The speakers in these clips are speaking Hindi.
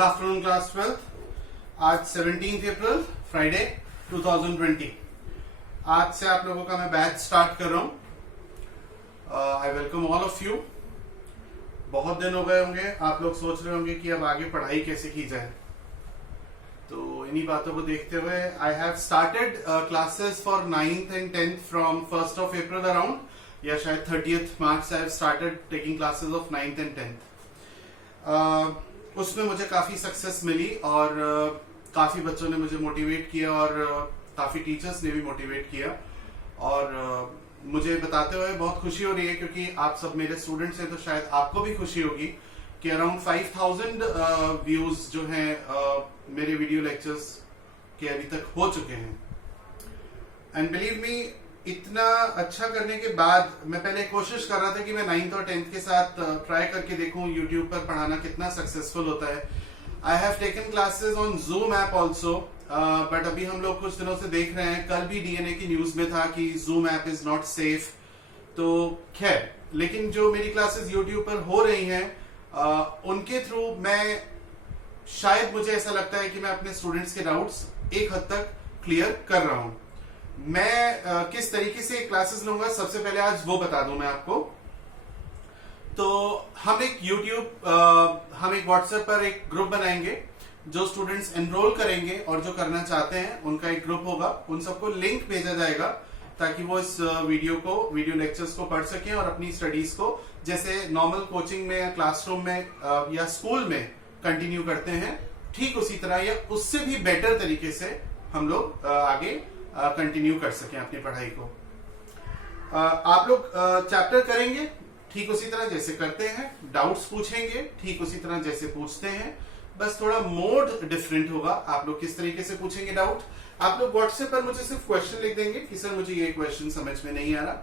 Afternoon class 12th। आज 17 अप्रैल फ्राइडे 2020। आज से आप लोगों का मैं बैच स्टार्ट कर रहा हूं। I welcome all of you. बहुत दिन हो गए होंगे, आप लोग सोच रहे होंगे कि अब आगे पढ़ाई कैसे की जाए। तो इन्हीं बातों को देखते हुए I have started classes for 9th and 10th from 1st of April around, या शायद 30th March I have started taking classes of 9th and 10th। उसमें मुझे काफी सक्सेस मिली और काफी बच्चों ने मुझे मोटिवेट किया और काफी टीचर्स ने भी मोटिवेट किया और मुझे बताते हुए बहुत खुशी हो रही है, क्योंकि आप सब मेरे स्टूडेंट्स हैं तो शायद आपको भी खुशी होगी कि अराउंड 5000 व्यूज जो हैं मेरे वीडियो लेक्चर्स के अभी तक हो चुके हैं। एंड बिलीव मी, इतना अच्छा करने के बाद मैं पहले कोशिश कर रहा था कि मैं 9th और 10th के साथ ट्राई करके देखूं यूट्यूब पर पढ़ाना कितना सक्सेसफुल होता है। I have taken classes on zoom app also, but अभी हम लोग कुछ दिनों से देख रहे हैं, कल भी डीएनए की न्यूज में था कि zoom app is not safe. तो खैर, लेकिन जो मेरी क्लासेस यूट्यूब पर हो रही हैं उनके थ्रू मैं शायद, मुझे ऐसा लगता है कि मैं अपने स्टूडेंट्स के डाउट्स एक हद तक क्लियर कर रहा हूं। मैं किस तरीके से क्लासेस लूंगा, सबसे पहले आज वो बता दूं मैं आपको। तो हम एक हम एक व्हाट्सएप पर एक ग्रुप बनाएंगे। जो स्टूडेंट्स एनरोल करेंगे और जो करना चाहते हैं उनका एक ग्रुप होगा, उन सबको लिंक भेजा जाएगा ताकि वो इस वीडियो लेक्चर्स को पढ़ सकें और अपनी स्टडीज को जैसे नॉर्मल कोचिंग में या क्लासरूम में या स्कूल में कंटिन्यू करते हैं, ठीक उसी तरह या उससे भी बेटर तरीके से हम लोग आगे कंटिन्यू कर सकें अपनी पढ़ाई को। आप लोग चैप्टर करेंगे ठीक उसी तरह जैसे करते हैं, डाउट्स पूछेंगे ठीक उसी तरह जैसे पूछते हैं, बस थोड़ा मोड डिफरेंट होगा। आप लोग किस तरीके से पूछेंगे डाउट, आप लोग व्हाट्सएप पर मुझे सिर्फ क्वेश्चन लिख देंगे कि सर मुझे ये क्वेश्चन समझ में नहीं आ रहा,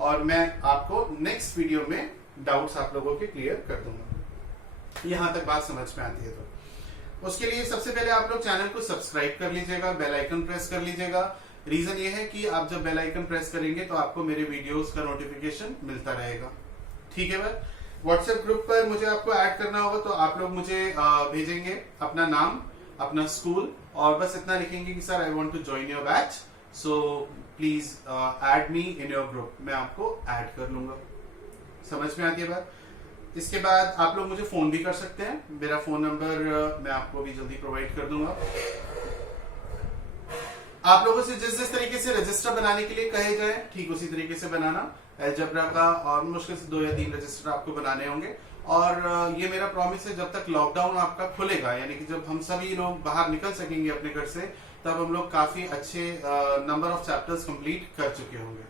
और मैं आपको नेक्स्ट वीडियो में डाउट्स आप लोगों के क्लियर कर दूंगा। यहां तक बात समझ में आती है तो उसके लिए सबसे पहले आप लोग चैनल को सब्सक्राइब कर लीजिएगा, बेल आइकन प्रेस कर लीजिएगा। रीजन ये है कि आप जब बेल आइकन प्रेस करेंगे तो आपको मेरे वीडियोस का नोटिफिकेशन मिलता रहेगा। ठीक है भाई। व्हाट्सएप ग्रुप पर मुझे आपको ऐड करना होगा, तो आप लोग मुझे भेजेंगे अपना नाम, अपना स्कूल, और बस इतना लिखेंगे कि sir I want to join your batch, so please add me in your group. मैं आपको ऐड कर लूंगा। समझ में आती है बात। इसके बाद आप लोग मुझे फोन भी कर सकते हैं। मेरा फोन नंबर मैं आपको भी जल्दी प्रोवाइड कर दूंगा। आप लोगों से जिस तरीके से रजिस्टर बनाने के लिए कहे जाए ठीक उसी तरीके से बनाना। अलजेब्रा का और मुश्किल से 2 या 3 रजिस्टर आपको बनाने होंगे, और ये मेरा प्रॉमिस है, जब तक लॉकडाउन आपका खुलेगा, यानी कि जब हम सभी लोग बाहर निकल सकेंगे अपने घर से, तब हम लोग काफी अच्छे नंबर ऑफ चैप्टर्स कंप्लीट कर चुके होंगे।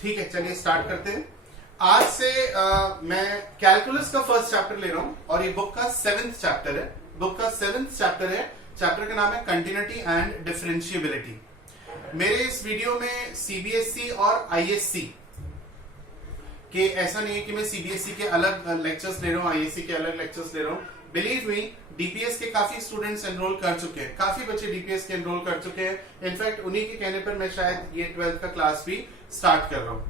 ठीक है, चलिए स्टार्ट करते हैं। आज से मैं कैलकुलस का फर्स्ट चैप्टर ले रहा हूं और ये बुक का 7th चैप्टर है। बुक का 7th चैप्टर है। चैप्टर का नाम है कंटिन्यूटी एंड डिफरेंशिएबिलिटी। मेरे इस वीडियो में सीबीएसई और आईएससी के, ऐसा नहीं है कि मैं सीबीएसई के अलग लेक्चर्स ले रहा हूं, आईएससी के अलग लेक्चर्स ले रहा हूं। बिलीव मी, डीपीएस के काफी स्टूडेंट्स एनरोल कर चुके हैं, काफी बच्चे डीपीएस के एनरोल कर चुके हैं। इनफैक्ट उन्हीं के कहने पर मैं शायद ये 12th का क्लास भी स्टार्ट कर रहा हूं।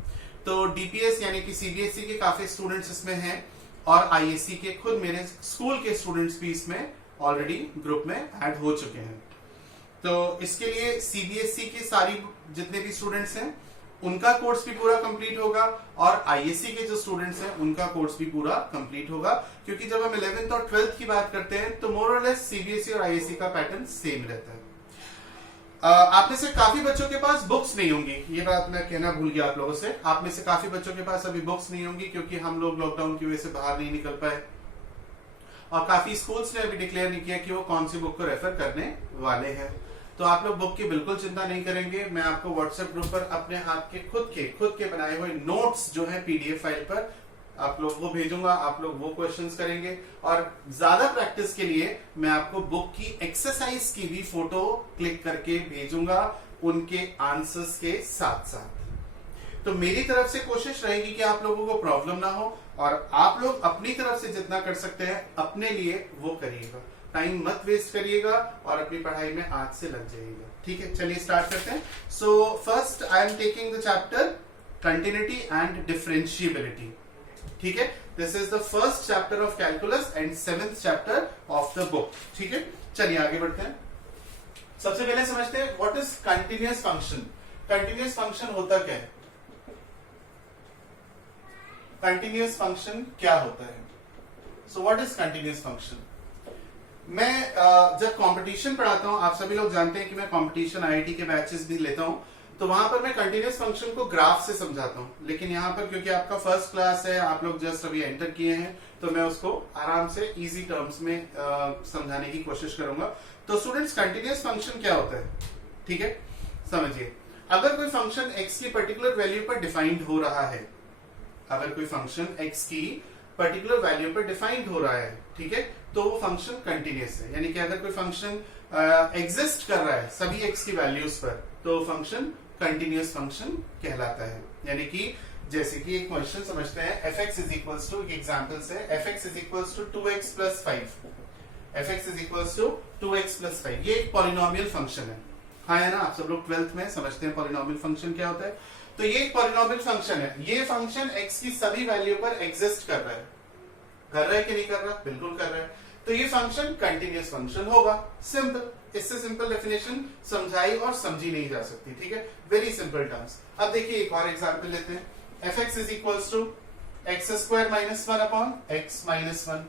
तो डीपीएस यानी कि सीबीएसई के काफी स्टूडेंट्स इसमें हैं, और आईएससी के खुद मेरे स्कूल के स्टूडेंट्स भी इसमें ऑलरेडी ग्रुप में ऐड हो चुके हैं। तो इसके लिए सीबीएसई के सारी जितने भी स्टूडेंट्स हैं उनका कोर्स भी पूरा कंप्लीट होगा, और आईएससी के जो स्टूडेंट्स हैं उनका कोर्स भी पूरा कंप्लीट होगा, क्योंकि जब हम 11th और 12th की बात करते हैं तो मोर और लेस सीबीएसई और आईएससी का पैटर्न सेम रहता है। आप में से काफी बच्चों के पास बुक्स नहीं होंगी, ये बात मैं कहना भूल गया आप लोगों से। आप में से काफी बच्चों के पास अभी बुक्स नहीं होंगी, क्योंकि हम लोग लॉकडाउन की वजह से बाहर नहीं निकल पाए, और काफी स्कूल्स ने अभी डिक्लेयर नहीं किया कि वो कौन सी बुक को रेफर करने वाले हैं। तो आप लोग बुक की बिल्कुल चिंता नहीं करेंगे। मैं आपको व्हाट्सएप ग्रुप पर अपने हाथ के खुद के बनाए हुए नोट्स जो है पीडीएफ फाइल पर आप लोग वो भेजूंगा। आप लोग वो क्वेश्चंस करेंगे, और ज्यादा प्रैक्टिस के लिए मैं आपको बुक की एक्सरसाइज की भी फोटो क्लिक करके भेजूंगा उनके आंसर्स के साथ साथ। तो मेरी तरफ से कोशिश रहेगी कि आप लोगों को प्रॉब्लम ना हो, और आप लोग अपनी तरफ से जितना कर सकते हैं अपने लिए वो करिएगा। टाइम मत वेस्ट करिएगा और अपनी पढ़ाई में आज से लग जाइएगा। ठीक है, चलिए स्टार्ट करते हैं। So first I am taking the chapter continuity and differentiability. ठीक है, this is the first chapter of calculus and 7th chapter of the book. ठीक है, चलिए आगे बढ़ते हैं। सबसे पहले समझते हैं what is continuous function. Continuous function होता क्या है? कंटिन्यूअस फंक्शन क्या होता है? So what is continuous function? मैं जब कंपटीशन पढ़ाता हूं, आप सभी लोग जानते हैं कि मैं कंपटीशन आईआईटी के बैचेस भी लेता हूं, तो वहां पर मैं कंटिन्यूअस फंक्शन को ग्राफ से समझाता हूं। लेकिन यहाँ पर क्योंकि आपका फर्स्ट क्लास है, आप लोग जस्ट अभी एंटर किए हैं, तो मैं उसको आराम से इजी टर्म्स में समझाने की कोशिश करूंगा। तो स्टूडेंट्स, कंटिन्यूअस फंक्शन क्या होता है? ठीक है, समझिए। अगर कोई फंक्शन x की पर्टिकुलर वैल्यू पर डिफाइंड हो रहा है, अगर कोई फंक्शन x की पर्टिकुलर वैल्यू पर डिफाइंड हो रहा है, ठीक है, तो वो फंक्शन कंटिन्यूअस है। यानी कि अगर कोई फंक्शन एग्जिस्ट कर रहा है सभी x की वैल्यूज पर, तो फंक्शन कंटिन्यूअस फंक्शन कहलाता है। यानी कि जैसे कि एक क्वेश्चन समझते हैं, fx is equals to, example से fx is equals to 2x plus 5, fx is equals to 2x plus 5, ये एक पॉलिनोमियल फंक्शन है। हाँ है ना, आप सब लोग 12th में समझते हैं पॉलिनोमियल फंक्शन क्या होता है। तो ये एक पॉलिनोमियल फंक्शन है। ये फंक्शन x की सभी वैल्यू पर एग्जिस्ट कर रहा है कि नहीं कर रहा? बिल्कुल कर रहा है। तो ये फंक्शन कंटिन्यूअस फंक्शन होगा। सिंपल, इससे सिंपल डेफिनेशन समझाई और समझी नहीं जा सकती। ठीक है, वेरी सिंपल टर्म्स। अब देखिए एक और एग्जांपल लेते हैं। fx is equals to x square minus 1 upon x minus 1।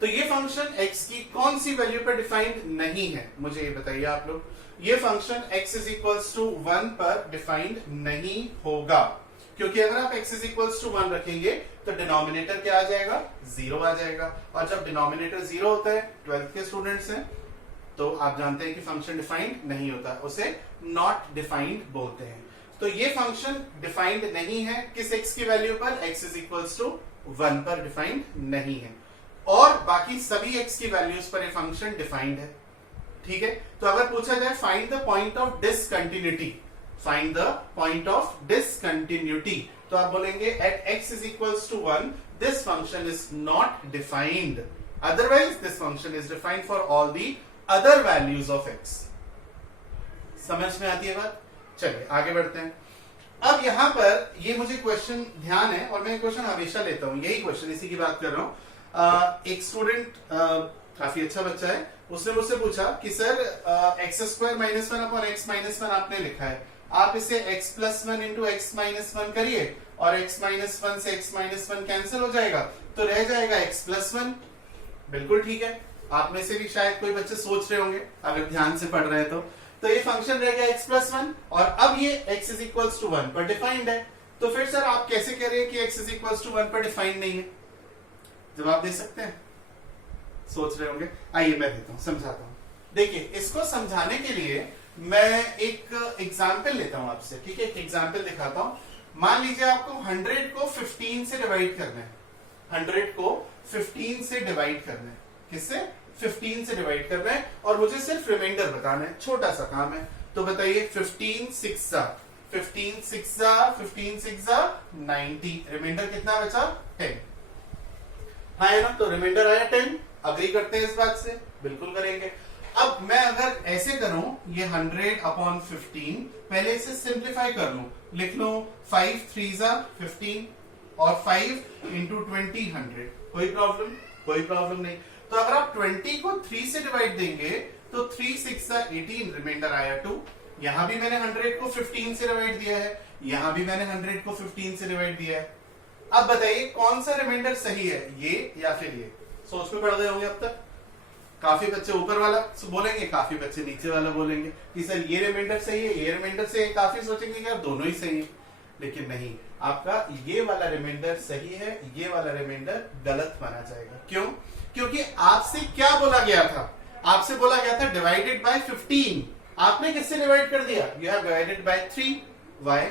तो ये फंक्शन x की कौन सी वैल्यू पर डिफाइंड नहीं है, मुझे ये बताइए आप लोग। ये function x is equals to 1 पर डिफाइंड नहीं होगा, क्योंकि अगर आप x इज इक्वल्स टू 1 रखेंगे तो डिनोमिनेटर क्या आ जाएगा? 0 आ जाएगा। और जब डिनोमिनेटर 0 होता है, 12th के स्टूडेंट्स हैं, तो आप जानते हैं कि फंक्शन डिफाइंड नहीं होता, उसे नॉट डिफाइंड बोलते हैं। तो ये फंक्शन डिफाइंड नहीं है किस x की वैल्यू पर? x इज इक्वल्स टू 1 पर डिफाइंड नहीं है, और बाकी सभी x की वैल्यूज पर ये फंक्शन डिफाइंड है। ठीक है, तो अगर पूछा जाए find the point of discontinuity, find the point of discontinuity, तो आप बोलेंगे at x is equals to 1 this function is not defined, otherwise this function is defined for all the other values of x। समझ में आती है बात? चलिए आगे बढ़ते हैं। अब यहां पर ये मुझे क्वेश्चन ध्यान है, और मैं क्वेश्चन हमेशा लेता हूं, यही क्वेश्चन, इसी की बात कर रहा हूं। एक स्टूडेंट काफी अच्छा बच्चा है, उसने मुझसे पूछा कि sir x square minus 1 upon x minus 1 आपने लिखा है, आप इसे x plus 1 into x minus 1 करिए, और x माइनस 1 से x माइनस 1 कैंसिल हो जाएगा, तो रह जाएगा x प्लस 1। बिल्कुल ठीक है, आप में से भी शायद कोई बच्चे सोच रहे होंगे अगर ध्यान से पढ़ रहे हैं तो ये फंक्शन रह गया x प्लस 1, और अब ये x इज इक्वल्स टू 1 पर डिफाइंड है। तो फिर सर आप कैसे कह रहे हैं कि x इज इक्वल्स टू 1 पर डिफाइंड नहीं है? जवाब दे सकते हैं? सोच रहे होंगे, आइए मैं देता हूं, समझाता हूं। देखिए, इसको समझाने के लिए मैं एक एग्जाम्पल लेता हूं आपसे। ठीक है, एक एग्जाम्पल दिखाता हूं। मान लीजिए आपको 100 को 15 से डिवाइड करना है, 100 को 15 से डिवाइड करना है। किससे? 15 से डिवाइड करना है, और मुझे सिर्फ रिमाइंडर बताना है, छोटा सा काम है। तो बताइए 15 6 90, रिमाइंडर कितना बचा? 10। हाँ है ना, तो रिमाइंडर आया 10। अग्री करते हैं इस बात से? बिल्कुल करेंगे। अब मैं अगर ऐसे करूं, ये 100 अपॉन 15, पहले इसे सिंप्लीफाई कर लूं, लिख लूं 5 3 15 और 5 इंटू 20 100। कोई प्रॉब्लम? कोई प्रॉब्लम नहीं। तो अगर आप 20 को 3 से डिवाइड देंगे तो 3 6 18, रिमाइंडर आया 2। यहां भी मैंने 100 को 15 से डिवाइड दिया है, यहां भी मैंने 100 को 15 से डिवाइड दिया है। अब बताइए कौन सा रिमाइंडर सही है, ये या फिर ये? सोच में पड़ गए होंगे अब तक। काफी बच्चे ऊपर वाला बोलेंगे, काफी बच्चे नीचे वाला बोलेंगे कि सर ये रिमाइंडर सही है, ये रिमाइंडर सही है। काफी सोचेंगे कि यार दोनों ही सही है, लेकिन नहीं, आपका ये वाला रिमाइंडर सही है, ये वाला रिमाइंडर गलत माना जाएगा। क्यों? क्योंकि आपसे क्या बोला गया था? आपसे बोला गया था डिवाइडेड बाय 15। आपने किससे डिवाइड कर दिया? You have divided by 3। Why?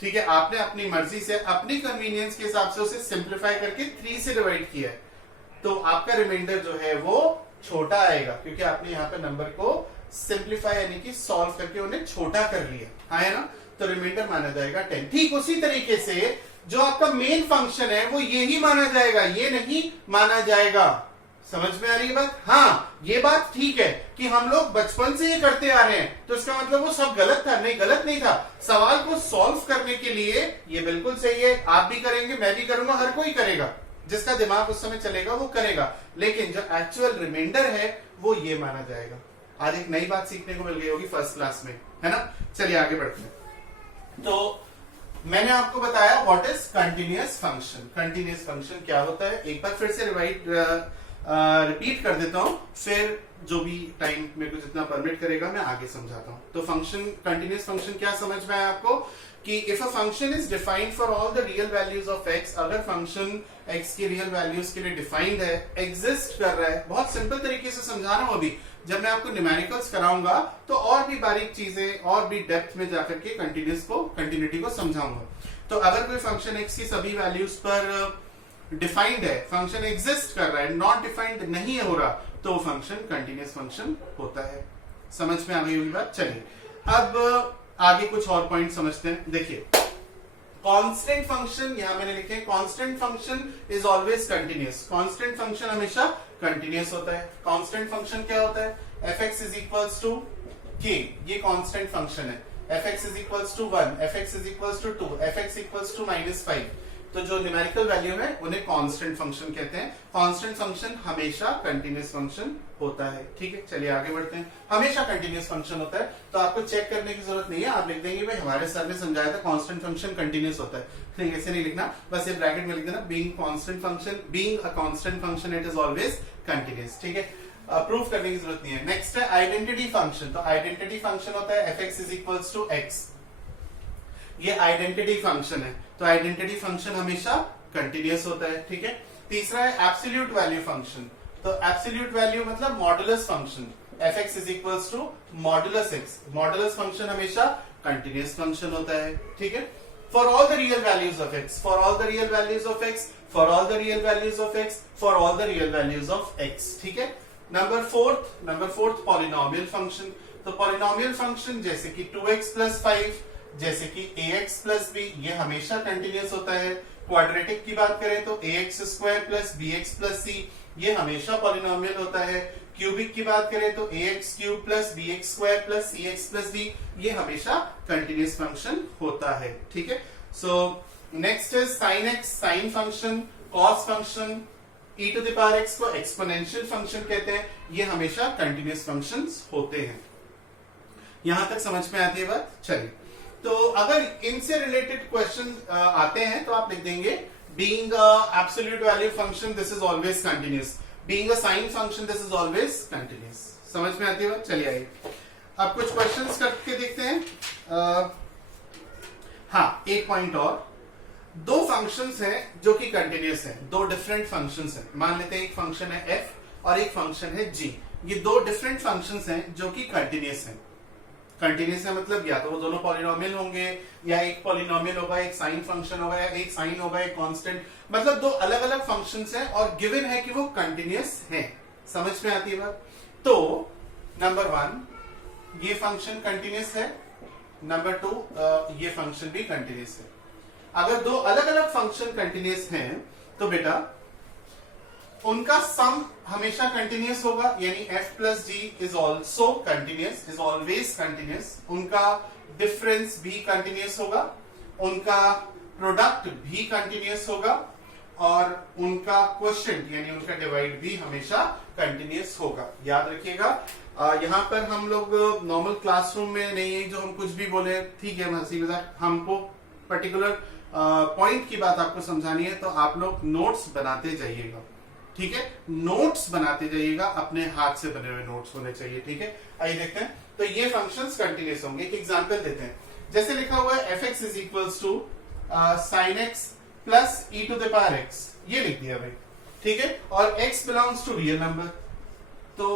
ठीक है, आपने अपनी मर्जी से, अपनी कन्वीनियंस के हिसाब से उसे सिंप्लीफाई करके 3 से डिवाइड किया है, तो आपका रिमाइंडर जो है वो छोटा आएगा, क्योंकि आपने यहाँ पे नंबर को सिंप्लीफाई यानी कि सॉल्व करके उन्हें छोटा कर लिया। हाँ है ना, तो रिमाइंडर माना जाएगा 10। ठीक उसी तरीके से जो आपका मेन फंक्शन है वो यही माना जाएगा, ये नहीं माना जाएगा। समझ में आ रही है बात? हाँ, ये बात ठीक है कि हम लोग बचपन से ये करते आ रहे हैं, तो इसका मतलब वो सब गलत था? नहीं, गलत नहीं था। सवाल को सॉल्व करने के लिए ये बिल्कुल सही है। आप भी करेंगे, मैं भी करूंगा, हर कोई करेगा, जिसका दिमाग उस समय चलेगा वो करेगा। लेकिन जो एक्चुअल रिमाइंडर है वो ये माना जाएगा। आज एक नई बात सीखने को मिल गई होगी फर्स्ट क्लास में, है ना? चलिए आगे बढ़ते हैं। तो मैंने आपको बताया what is continuous function. Continuous function क्या होता है, एक बार फिर से रिपीट कर देता हूं, फिर जो भी टाइम मेरे को जितना परमिट करेगा मैं आगे समझाता हूं। तो फंक्शन, कंटिन्यूअस फंक्शन क्या समझ में आया आपको कि if a function is defined for all the real values of x, अगर फंक्शन एक्स की रियल वैल्यूज के लिए डिफाइंड है, एग्जिस्ट कर रहा है। बहुत सिंपल तरीके से समझा रहा हूं। अभी जब मैं आपको न्यूमेरिकल्स कराऊंगा तो और भी बारीक चीजें और भी डेप्थ में जाकर के कंटिन्यूटी को समझाऊंगा। तो अगर कोई फंक्शन एक्स की सभी वैल्यूज पर डिफाइंड है, फंक्शन एग्जिस्ट कर रहा है, नॉट डिफाइंड नहीं हो रहा, तो फंक्शन कंटिन्यूअस फंक्शन होता है। समझ में आ गई होगी बात? चलिए अब आगे कुछ और पॉइंट समझते हैं। देखिए, कांस्टेंट फंक्शन यहां मैंने लिखे हैं, constant function is always continuous. Constant function हमेशा कंटिन्यूअस होता है। कांस्टेंट फंक्शन क्या होता है? fx is equals to k, ये कांस्टेंट फंक्शन है। fx is equals to 1, fx is equals to 2, fx equals to -5। तो जो न्यूमेरिकल वैल्यू है उन्हें कांस्टेंट फंक्शन कहते हैं। कांस्टेंट फंक्शन हमेशा कंटिन्यूअस फंक्शन होता है। ठीक है, चलिए आगे बढ़ते हैं। हमेशा कंटिन्यूअस फंक्शन होता है, तो आपको चेक करने की जरूरत नहीं है। आप लिख देंगे भाई हमारे सर ने समझाया था कांस्टेंट फंक्शन कंटिन्यूअस होता है। नहीं, ऐसे नहीं लिखना, बस ये ब्रैकेट में लिख देना, being constant function, being a constant function it is always continuous. ठीक है, प्रूफ करने की जरूरत नहीं है। नेक्स्ट है आइडेंटिटी फंक्शन। तो आइडेंटिटी फंक्शन होता है fx is equals to x, ये आइडेंटिटी फंक्शन है। तो आइडेंटिटी फंक्शन हमेशा कंटिन्यूअस होता है। ठीक है, तीसरा है एब्सोल्यूट वैल्यू फंक्शन। तो एब्सोल्यूट वैल्यू मतलब modulus function, fx is equals to modulus x। Modulus function हमेशा कंटिन्यूअस फंक्शन होता है। ठीक है, for all the real values of x, for all the real values of x, for all the real values of x, for all the real values of x। ठीक है, नंबर फोर्थ पॉलिनोमियल फंक्शन। तो पॉलिनोमियल फंक्शन जैसे कि 2x प्लस 5, जैसे कि ax प्लस b, ये हमेशा कंटिन्यूअस होता है। क्वाड्रेटिक की बात करें तो ax square plus bx plus c, ये हमेशा पॉलिनोमियल होता है। क्यूबिक की बात करें तो ax cube plus bx square plus cx plus d, ये हमेशा कंटिन्यूअस फंक्शन होता है। ठीक है, सो नेक्स्ट है sine x, sine function, cos function, e to the power x को एक्सपोनेंशियल फंक्शन कहते हैं, ये हमेशा कंटिन्यूअस फंक्शंस होते हैं। यहां तक समझ में आती है बात? चलिए, तो अगर इनसे रिलेटेड क्वेश्चन आते हैं तो आप लिख देंगे being a absolute value function this is always continuous, being a sine function this is always continuous. समझ में आती है बात? चलिए आइए अब कुछ क्वेश्चंस करके देखते हैं। हाँ, एक पॉइंट और, दो फंक्शंस हैं जो कि कंटिन्यूअस हैं, दो डिफरेंट फंक्शंस हैं। मान लेते हैं एक फंक्शन है f और एक फंक्शन है g, ये दो डिफरेंट फंक्शंस हैं जो कि कंटिन्यूअस हैं। कंटिन्यूअस है मतलब या तो वो दोनों पॉलिनोमियल होंगे, या एक पॉलिनोमियल होगा, एक साइन फंक्शन होगा, या एक साइन होगा, एक कांस्टेंट, मतलब दो अलग अलग फंक्शंस हैं और गिवन है कि वो कंटिन्यूअस हैं। समझ में आती है बात? तो नंबर 1 ये फंक्शन कंटिन्यूअस है, नंबर 2 ये फंक्शन भी कंटिन्यूअस है। अगर दो अलग अलग फंक्शन कंटिन्यूअस हैं तो बेटा उनका सम हमेशा कंटिन्यूअस होगा, यानी f plus g is also continuous, is always continuous. उनका डिफरेंस भी कंटिन्यूअस होगा, उनका प्रोडक्ट भी कंटिन्यूअस होगा, और उनका क्वोशिएंट यानी उनका डिवाइड भी हमेशा कंटिन्यूअस होगा। याद रखिएगा, यहाँ पर हम लोग नॉर्मल क्लासरूम में नहीं है जो हम कुछ भी बोले, ठीक है, हंसी मजाक, हमको पर्टिकुलर पॉइंट की बात आपको समझानी है तो आप लोग नोट्स बनाते जाइएगा। ठीक है, नोट्स बनाते जाइएगा, अपने हाथ से बने हुए नोट्स होने चाहिए। ठीक है, आइए देखते हैं। तो ये फंक्शंस कंटिन्यूअस होंगे। एक एग्जांपल देते हैं, जैसे लिखा हुआ है fx is equals to sine x plus e to the power x, ये लिख दिया भाई। ठीक है, और x belongs to real number. तो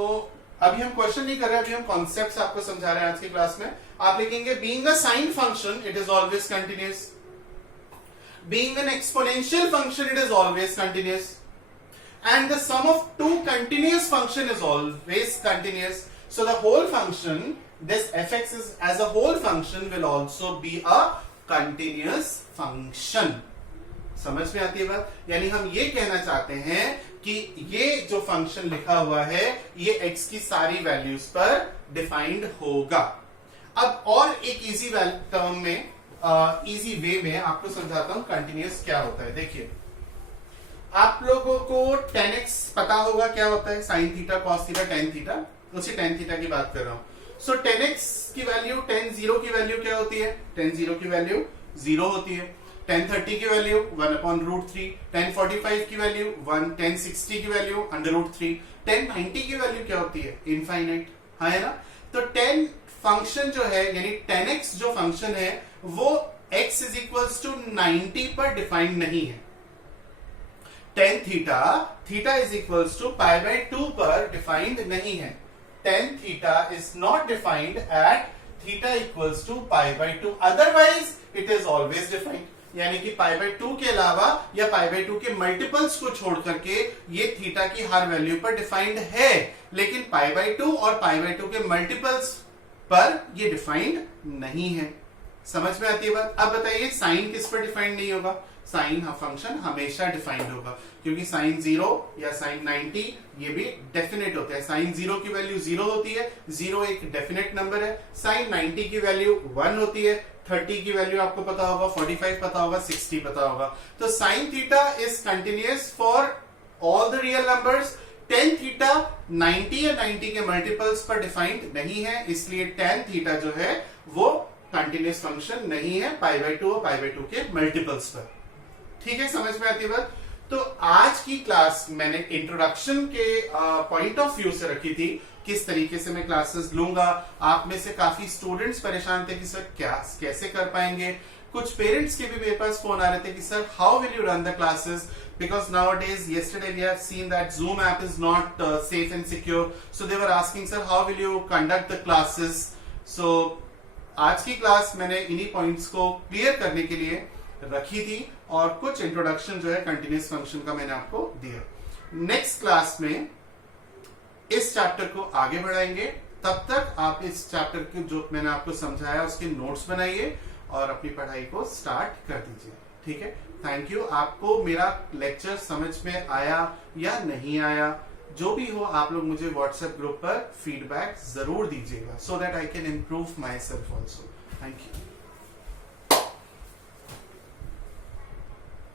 अभी हम क्वेश्चन नहीं कर रहे, अभी हम कॉन्सेप्ट्स आपको समझा रहे हैं आज की क्लास में। आप लिखेंगे being a sine function it is always continuous, being an exponential function it is always continuous, and the sum of two continuous function is always continuous. So the whole function, this fx is as a whole function will also be a continuous function. समझ में आती है बात? यानी हम ये कहना चाहते हैं कि ये जो फंक्शन लिखा हुआ है ये x की सारी वैल्यूज पर डिफाइंड होगा। अब और एक इजी टर्म में, इजी वे में आपको समझाता हूं कंटिन्यूअस क्या होता है। देखिए, आप लोगों को tan x पता होगा क्या होता है, sin theta cos theta tan theta, उसी tan थीटा की बात कर रहा हूं। सो tan x की वैल्यू, tan 0 की वैल्यू क्या होती है? tan 0 की वैल्यू 0 होती है। tan 30 की वैल्यू 1/√3, tan 45 की वैल्यू 1, tan 60 की वैल्यू √3, tan 90 की वैल्यू क्या होती है? इनफाइनाइट, हाँ है ना? तो tan फंक्शन जो है, यानी tan x जो फंक्शन है वो x = 90 पर डिफाइंड नहीं है। tan थीटा, थीटा = π/2 पर डिफाइंड नहीं है। tan theta is not defined at theta = π/2, otherwise it is always defined. यानी कि π/2 के अलावा या π/2 के मल्टीपल्स को छोड़ करके ये थीटा की हर वैल्यू पर डिफाइंड है, लेकिन π/2 और π/2 के मल्टीपल्स पर ये डिफाइंड नहीं है। समझ में आती है बात? अब बताइए साइन किस पर डिफाइंड नहीं होगा? साइन फंक्शन हमेशा डिफाइंड होगा, क्योंकि साइन 0 या साइन 90 ये भी डेफिनेट होता है। साइन 0 की वैल्यू 0 होती है, 0 एक डेफिनेट नंबर है। साइन 90 की वैल्यू 1 होती है, 30 की वैल्यू आपको पता होगा, 45 पता होगा, 60 पता होगा। तो sine theta is continuous for all the real numbers. tan theta 90 या 90 के मल्टीपल्स पर डिफाइंड नहीं है, इसलिए tan थीटा जो है वो कंटिन्यूअस फंक्शन नहीं है π/2 और π/2 के मल्टीपल्स पर। ठीक है, समझ में आती है बात? तो आज की क्लास मैंने इंट्रोडक्शन के पॉइंट ऑफ व्यू से रखी थी, किस तरीके से मैं क्लासेस लूंगा। आप में से काफी स्टूडेंट्स परेशान थे कि सर क्या कैसे कर पाएंगे। कुछ पेरेंट्स के भी मेरे पास फोन आ रहे थे कि sir how will you run the classes, because nowadays yesterday we have seen that Zoom app is not safe and secure, so they were asking sir how will you conduct the classes। so आज की क्लास मैंने इन्हीं पॉइंट्स को क्लियर करने के लिए रखी थी और कुछ इंट्रोडक्शन जो है कंटिन्यूअस फंक्शन का मैंने आपको दिया। नेक्स्ट क्लास में इस चैप्टर को आगे बढ़ाएंगे, तब तक आप इस चैप्टर के जो मैंने आपको समझाया उसके नोट्स बनाइए और अपनी पढ़ाई को स्टार्ट कर दीजिए। ठीक है, थैंक यू। आपको मेरा लेक्चर समझ में आया या नहीं आया, जो भी हो आप लोग मुझे व्हाट्सएप ग्रुप पर फीडबैक जरूर दीजिएगा, so that I can improve my self also. Thank you.